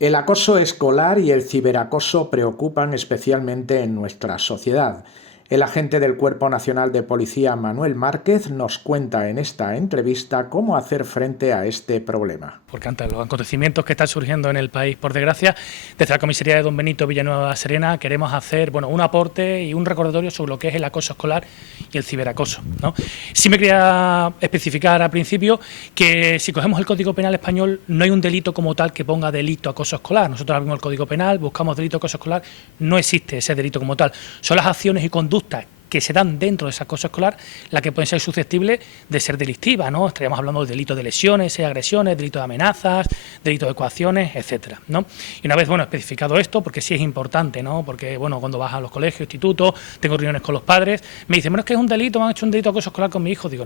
El acoso escolar y el ciberacoso preocupan especialmente en nuestra sociedad. El agente del Cuerpo Nacional de Policía, Manuel Márquez, nos cuenta en esta entrevista cómo hacer frente a este problema. Porque ante los acontecimientos que están surgiendo en el país, por desgracia, desde la comisaría de Don Benito Villanueva Serena queremos hacer un aporte y un recordatorio sobre lo que es el acoso escolar y el ciberacoso, ¿no? Sí me quería especificar al principio que si cogemos el Código Penal español no hay un delito como tal que ponga delito acoso escolar. Nosotros abrimos el Código Penal, buscamos delito acoso escolar, no existe ese delito como tal. Son las acciones y conductas que se dan dentro de ese acoso escolar, las que pueden ser susceptibles de ser delictivas, ¿no? Estaríamos hablando del delito de lesiones, agresiones, delito de amenazas, delito de coacciones, etcétera, ¿no? Y una vez, especificado esto, porque sí es importante, ¿no? Porque, cuando vas a los colegios, institutos, tengo reuniones con los padres, me dicen, es que es un delito, me han hecho un delito de acoso escolar con mi hijo. Digo,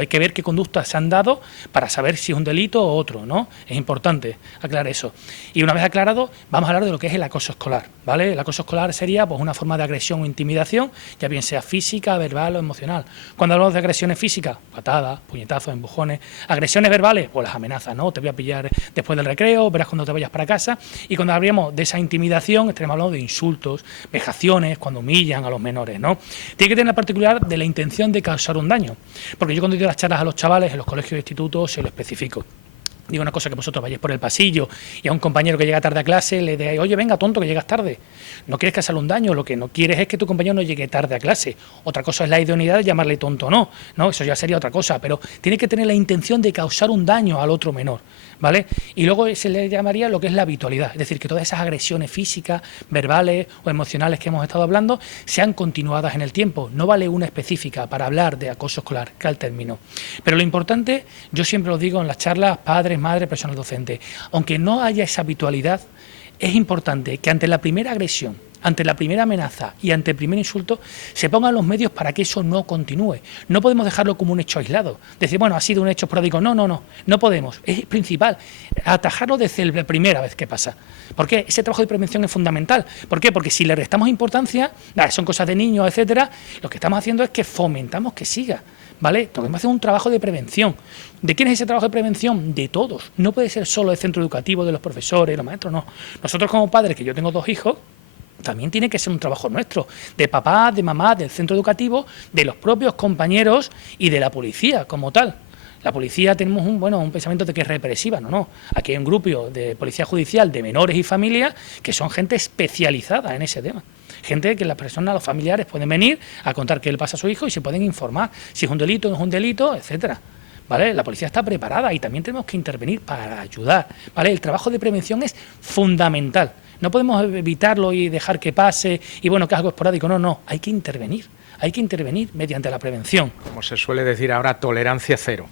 hay que ver qué conductas se han dado para saber si es un delito o otro, ¿no? Es importante aclarar eso. Y una vez aclarado, vamos a hablar de lo que es el acoso escolar, ¿vale? El acoso escolar sería, una forma de agresión o intimidación, ya bien sea física, verbal o emocional. Cuando hablamos de agresiones físicas, patadas, puñetazos, empujones. Agresiones verbales, las amenazas, ¿no? Te voy a pillar después del recreo, verás cuando te vayas para casa. Y cuando hablamos de esa intimidación, estaremos hablando de insultos, vejaciones, cuando humillan a los menores, ¿no? Tiene que tener la particular de la intención de causar un daño. Porque yo cuando doy las charlas a los chavales en los colegios e institutos se lo especifico. Digo una cosa, que vosotros vayáis por el pasillo y a un compañero que llega tarde a clase le digáis, oye, venga, tonto, que llegas tarde. No quieres causarle un daño, lo que no quieres es que tu compañero no llegue tarde a clase. Otra cosa es la idoneidad de llamarle tonto o no, eso ya sería otra cosa, pero tiene que tener la intención de causar un daño al otro menor, ¿vale? Y luego se le llamaría lo que es la habitualidad, es decir, que todas esas agresiones físicas, verbales o emocionales que hemos estado hablando sean continuadas en el tiempo. No vale una específica para hablar de acoso escolar, que al término. Pero lo importante, yo siempre lo digo en las charlas, padres, madre, personal docente, aunque no haya esa habitualidad, es importante que ante la primera agresión, ante la primera amenaza y ante el primer insulto se pongan los medios para que eso no continúe. No podemos dejarlo como un hecho aislado, decir, ha sido un hecho esporádico. No podemos. Es principal atajarlo desde la primera vez que pasa. ¿Por qué? Ese trabajo de prevención es fundamental. ¿Por qué? Porque si le restamos importancia, son cosas de niños, etcétera, lo que estamos haciendo es que fomentamos que siga, ¿vale? Tenemos que hacer un trabajo de prevención. ¿De quién es ese trabajo de prevención? De todos. No puede ser solo del centro educativo, de los profesores, los maestros, no. Nosotros como padres, que yo tengo 2 hijos, también tiene que ser un trabajo nuestro, de papá, de mamá, del centro educativo, de los propios compañeros y de la policía como tal. La policía tenemos un pensamiento de que es represiva, no. Aquí hay un grupo de policía judicial de menores y familias que son gente especializada en ese tema. Gente que las personas, los familiares pueden venir a contar qué le pasa a su hijo y se pueden informar si es un delito, no es un delito, etcétera. ¿Vale? La policía está preparada y también tenemos que intervenir para ayudar, ¿vale? El trabajo de prevención es fundamental. No podemos evitarlo y dejar que pase y que es algo esporádico. No, hay que intervenir. Hay que intervenir mediante la prevención. Como se suele decir ahora, tolerancia cero.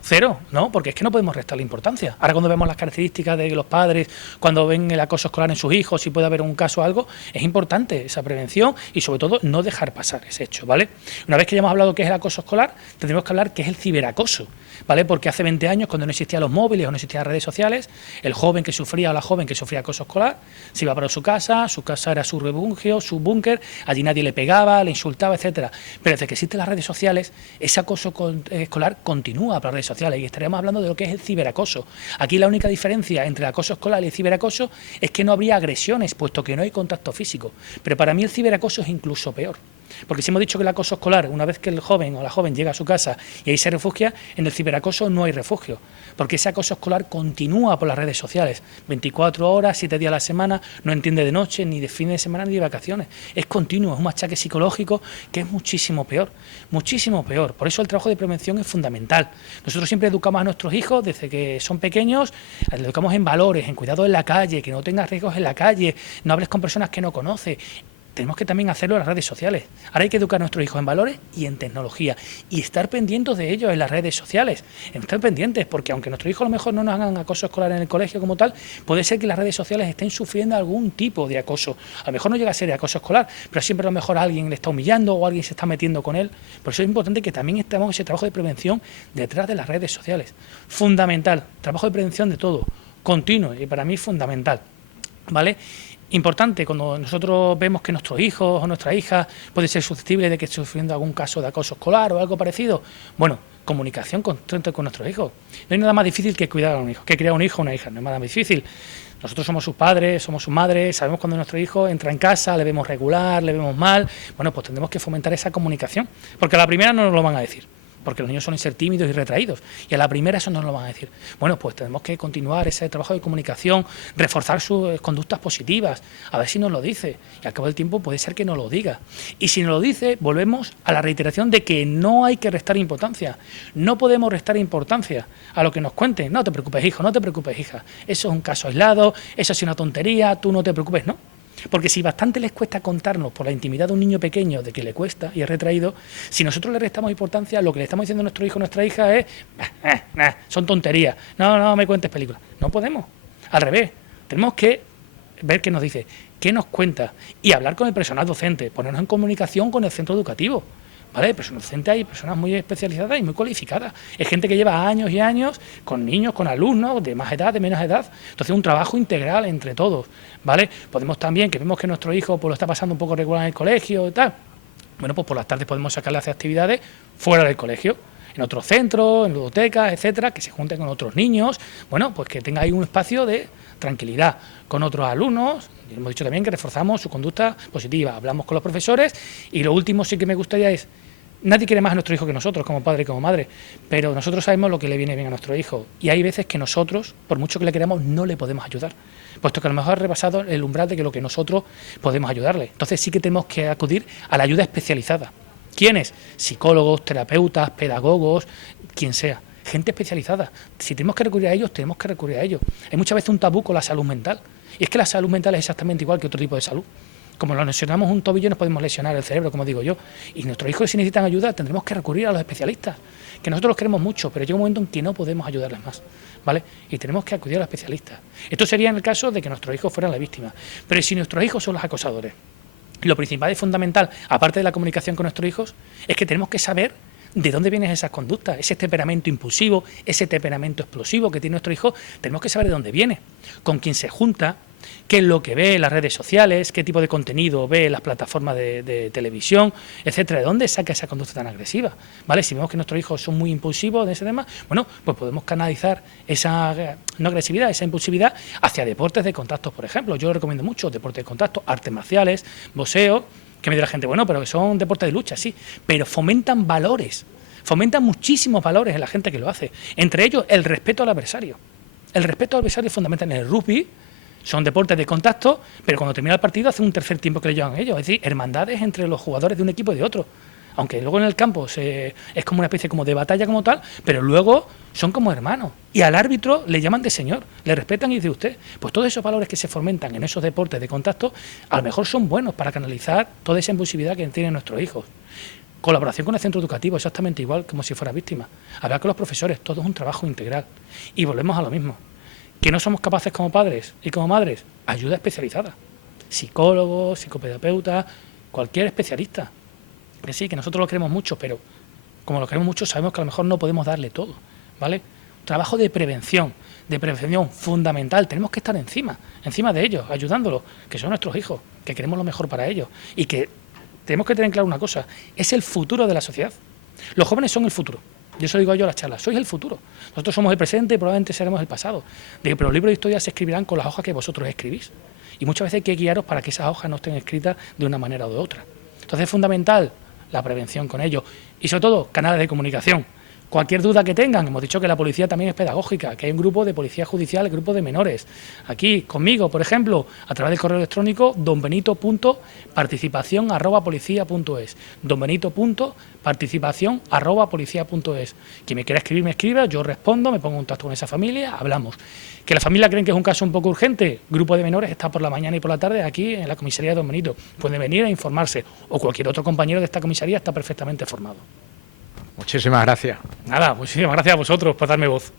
Cero, ¿no? Porque es que no podemos restarle importancia. Ahora cuando vemos las características de los padres, cuando ven el acoso escolar en sus hijos, si puede haber un caso o algo, es importante esa prevención y sobre todo no dejar pasar ese hecho, ¿vale? Una vez que ya hemos hablado qué es el acoso escolar, tendremos que hablar qué es el ciberacoso, ¿vale? Porque hace 20 años, cuando no existían los móviles o no existían las redes sociales, el joven que sufría o la joven que sufría acoso escolar se iba para su casa era su refugio, su búnker, allí nadie le pegaba, le insultaba, etcétera. Pero desde que existen las redes sociales, ese acoso escolar continúa por las redes sociales y estaríamos hablando de lo que es el ciberacoso. Aquí la única diferencia entre el acoso escolar y el ciberacoso es que no habría agresiones, puesto que no hay contacto físico. Pero para mí el ciberacoso es incluso peor. Porque si hemos dicho que el acoso escolar, una vez que el joven o la joven llega a su casa y ahí se refugia, en el ciberacoso no hay refugio, porque ese acoso escolar continúa por las redes sociales, 24 horas, 7 días a la semana, no entiende de noche, ni de fin de semana, ni de vacaciones. Es continuo, es un machaque psicológico que es muchísimo peor, muchísimo peor. Por eso el trabajo de prevención es fundamental. Nosotros siempre educamos a nuestros hijos desde que son pequeños, les educamos en valores, en cuidado en la calle, que no tengas riesgos en la calle, no hables con personas que no conoces. Tenemos que también hacerlo en las redes sociales. Ahora hay que educar a nuestros hijos en valores y en tecnología y estar pendientes de ellos en las redes sociales. Estar pendientes, porque aunque nuestros hijos a lo mejor no nos hagan acoso escolar en el colegio como tal, puede ser que las redes sociales estén sufriendo algún tipo de acoso. A lo mejor no llega a ser de acoso escolar, pero siempre a lo mejor alguien le está humillando o alguien se está metiendo con él. Por eso es importante que también estemos ese trabajo de prevención detrás de las redes sociales. Fundamental, trabajo de prevención de todo, continuo y para mí fundamental, ¿vale? Importante, cuando nosotros vemos que nuestros hijos o nuestra hija puede ser susceptible de que esté sufriendo algún caso de acoso escolar o algo parecido, comunicación constante con nuestros hijos. No hay nada más difícil que cuidar a un hijo, que criar un hijo o una hija, no es nada más difícil. Nosotros somos sus padres, somos sus madres, sabemos cuando nuestro hijo entra en casa, le vemos regular, le vemos mal. Bueno, pues tendremos que fomentar esa comunicación, porque a la primera no nos lo van a decir, porque los niños suelen ser tímidos y retraídos, y a la primera eso no nos lo van a decir. Bueno, pues tenemos que continuar ese trabajo de comunicación, reforzar sus conductas positivas, a ver si nos lo dice, y al cabo del tiempo puede ser que nos lo diga. Y si nos lo dice, volvemos a la reiteración de que no hay que restar importancia, no podemos restar importancia a lo que nos cuenten. No te preocupes, hijo, no te preocupes, hija, eso es un caso aislado, eso es una tontería, tú no te preocupes, no. Porque si bastante les cuesta contarnos por la intimidad de un niño pequeño de que le cuesta y es retraído, si nosotros le restamos importancia, lo que le estamos diciendo a nuestro hijo o nuestra hija es son tonterías, no me cuentes películas. No podemos, al revés, tenemos que ver qué nos dice, qué nos cuenta y hablar con el personal docente, ponernos en comunicación con el centro educativo. ¿Vale? Personal docente hay personas muy especializadas y muy cualificadas. Es gente que lleva años y años con niños, con alumnos de más edad, de menos edad. Entonces, un trabajo integral entre todos, ¿vale? Podemos también, que vemos que nuestro hijo pues, lo está pasando un poco regular en el colegio y tal. Bueno, pues por las tardes podemos sacarle a hacer actividades fuera del colegio, en otros centros, en ludotecas, etcétera, que se junten con otros niños. Bueno, pues que tenga ahí un espacio de tranquilidad con otros alumnos. Y hemos dicho también que reforzamos su conducta positiva, hablamos con los profesores y lo último sí que me gustaría es, nadie quiere más a nuestro hijo que nosotros, como padre y como madre, pero nosotros sabemos lo que le viene bien a nuestro hijo y hay veces que nosotros, por mucho que le queramos, no le podemos ayudar, puesto que a lo mejor ha rebasado el umbral de que lo que nosotros podemos ayudarle. Entonces sí que tenemos que acudir a la ayuda especializada. ¿Quiénes? Psicólogos, terapeutas, pedagogos, quien sea. Gente especializada. Si tenemos que recurrir a ellos, tenemos que recurrir a ellos. Hay muchas veces un tabú con la salud mental. Y es que la salud mental es exactamente igual que otro tipo de salud. Como nos lesionamos un tobillo, nos podemos lesionar el cerebro, como digo yo. Y nuestros hijos, si necesitan ayuda, tendremos que recurrir a los especialistas. Que nosotros los queremos mucho, pero llega un momento en que no podemos ayudarles más, ¿vale? Y tenemos que acudir a los especialistas. Esto sería en el caso de que nuestros hijos fueran la víctima. Pero si nuestros hijos son los acosadores, lo principal y fundamental, aparte de la comunicación con nuestros hijos, es que tenemos que saber de dónde vienen esas conductas, ese temperamento impulsivo, ese temperamento explosivo que tiene nuestro hijo, tenemos que saber de dónde viene, con quién se junta, qué es lo que ve en las redes sociales, qué tipo de contenido ve en las plataformas de televisión, etcétera, de dónde saca esa conducta tan agresiva, ¿vale? Si vemos que nuestros hijos son muy impulsivos en ese tema, bueno, pues podemos canalizar esa no agresividad, esa impulsividad hacia deportes de contacto, por ejemplo. Yo recomiendo mucho deportes de contacto, artes marciales, boxeo, que me dirá la gente, bueno, pero que son deportes de lucha, sí, pero fomentan valores, fomentan muchísimos valores en la gente que lo hace, entre ellos el respeto al adversario. El respeto al adversario es fundamental en el rugby. Son deportes de contacto, pero cuando termina el partido hace un tercer tiempo que le llevan ellos, es decir, hermandades entre los jugadores de un equipo y de otro. Aunque luego en el campo es como una especie como de batalla como tal, pero luego son como hermanos. Y al árbitro le llaman de señor, le respetan y dice usted. Pues todos esos valores que se fomentan en esos deportes de contacto, a lo mejor son buenos para canalizar toda esa impulsividad que tienen nuestros hijos. Colaboración con el centro educativo, exactamente igual, como si fuera víctima. Hablar con los profesores, todo es un trabajo integral. Y volvemos a lo mismo. ¿Que no somos capaces como padres y como madres? Ayuda especializada. Psicólogos, psicoterapeutas, cualquier especialista. Que sí, que nosotros lo queremos mucho, pero como lo queremos mucho sabemos que a lo mejor no podemos darle todo, ¿vale? Trabajo de prevención fundamental. Tenemos que estar encima de ellos, ayudándolos, que son nuestros hijos, que queremos lo mejor para ellos y que tenemos que tener claro una cosa, es el futuro de la sociedad. Los jóvenes son el futuro. Yo eso digo yo en las charlas, sois el futuro. Nosotros somos el presente y probablemente seremos el pasado. Digo, pero los libros de historia se escribirán con las hojas que vosotros escribís. Y muchas veces hay que guiaros para que esas hojas no estén escritas de una manera o de otra. Entonces es fundamental la prevención con ellos. Y sobre todo, canales de comunicación. Cualquier duda que tengan, hemos dicho que la policía también es pedagógica, que hay un grupo de policía judicial, el grupo de menores. Aquí, conmigo, por ejemplo, a través del correo electrónico donbenito.participacion@policia.es donbenito.participacion@policia.es. Quien me quiera escribir, me escriba, yo respondo, me pongo en contacto con esa familia, hablamos. Que la familia creen que es un caso un poco urgente, grupo de menores está por la mañana y por la tarde aquí en la comisaría de Don Benito. Pueden venir a informarse, o cualquier otro compañero de esta comisaría está perfectamente formado. Muchísimas gracias. Nada, muchísimas gracias a vosotros por darme voz.